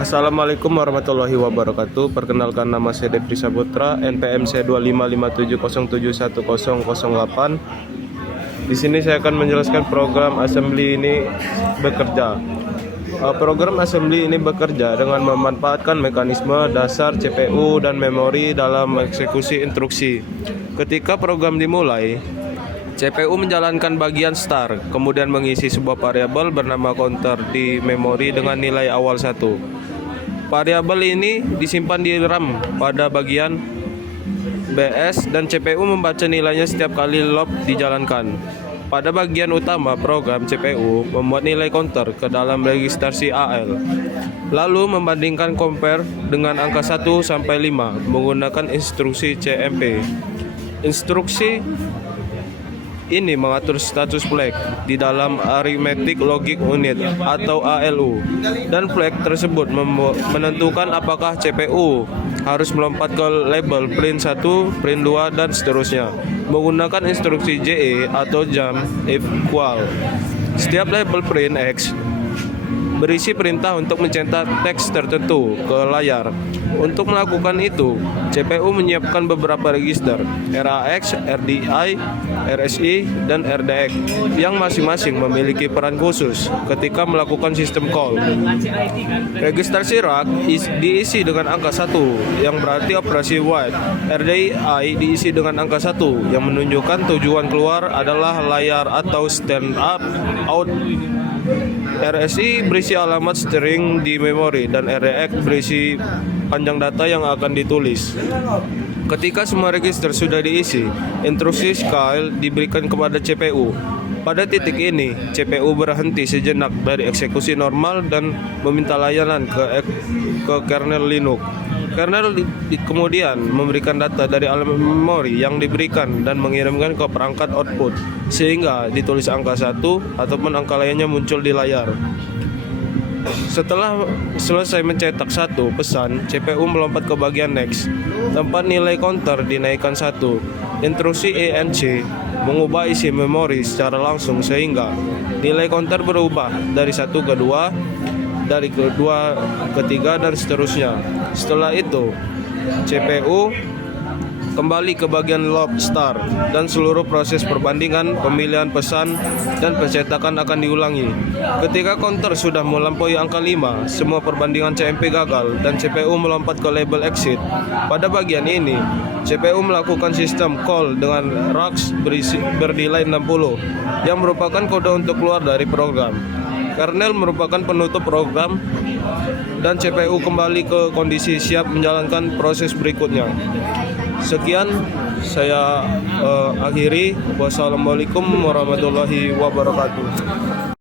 Assalamualaikum warahmatullahi wabarakatuh. Perkenalkan, nama saya Devri Saputra, NPM C2557071008. Di sini saya akan menjelaskan program assembly ini bekerja. Program assembly ini bekerja dengan memanfaatkan mekanisme dasar CPU dan memori dalam eksekusi instruksi. Ketika program dimulai, CPU menjalankan bagian start, kemudian mengisi sebuah variabel bernama counter di memori dengan nilai awal 1. Variabel ini disimpan di RAM pada bagian BS dan CPU membaca nilainya setiap kali loop dijalankan. Pada bagian utama program, CPU membuat nilai counter ke dalam registrasi AL, lalu membandingkan compare dengan angka 1 sampai 5 menggunakan instruksi CMP. Instruksi ini mengatur status flag di dalam Arithmetic Logic Unit atau ALU, dan flag tersebut menentukan apakah CPU harus melompat ke label print 1, print 2, dan seterusnya menggunakan instruksi JE atau jump equal. Setiap label print X berisi perintah untuk mencetak teks tertentu ke layar. Untuk melakukan itu, CPU menyiapkan beberapa register RAX, RDI, RSI, dan RDX yang masing-masing memiliki peran khusus ketika melakukan sistem call. Registrasi RAX diisi dengan angka 1 yang berarti operasi write. RDI diisi dengan angka 1 yang menunjukkan tujuan keluar adalah layar atau stand up out. RSI berisi alamat string di memori, dan RDX berisi panjang data yang akan ditulis. Ketika semua register sudah diisi, instruksi scale diberikan kepada CPU. Pada titik ini, CPU berhenti sejenak dari eksekusi normal dan meminta layanan ke kernel Linux. Kernel kemudian memberikan data dari alamat memori yang diberikan dan mengirimkan ke perangkat output, sehingga ditulis angka 1 ataupun angka lainnya muncul di layar. Setelah selesai mencetak satu pesan, CPU melompat ke bagian next, tempat nilai counter dinaikkan 1. Instruksi ENC mengubah isi memori secara langsung sehingga nilai counter berubah dari 1 ke 2, dari kedua ke 3, dan seterusnya. Setelah itu, CPU kembali ke bagian loop start dan seluruh proses perbandingan, pemilihan pesan, dan pencetakan akan diulangi. Ketika counter sudah melampaui angka 5, semua perbandingan CMP gagal dan CPU melompat ke label exit. Pada bagian ini, CPU melakukan sistem call dengan RAX bernilai 60 yang merupakan kode untuk keluar dari program. Kernel merupakan penutup program dan CPU kembali ke kondisi siap menjalankan proses berikutnya. Sekian saya akhiri. Wassalamualaikum warahmatullahi wabarakatuh.